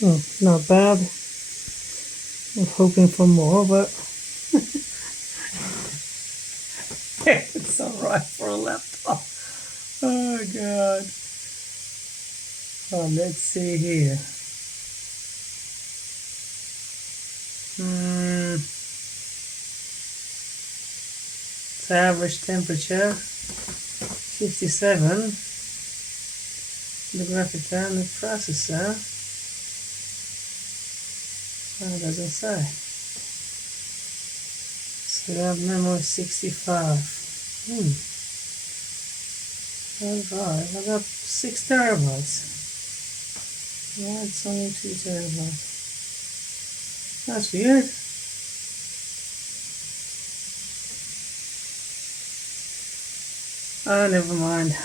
Oh, not bad. I'm hoping for more, but it's alright for a laptop. Oh god. Oh, let's see here. It's average temperature 57. The graphic card and the processor. Oh, it doesn't say. So that memory 65. Alright, I got 6 terabytes. Yeah, it's only 2 terabytes. That's weird. Ah, never mind.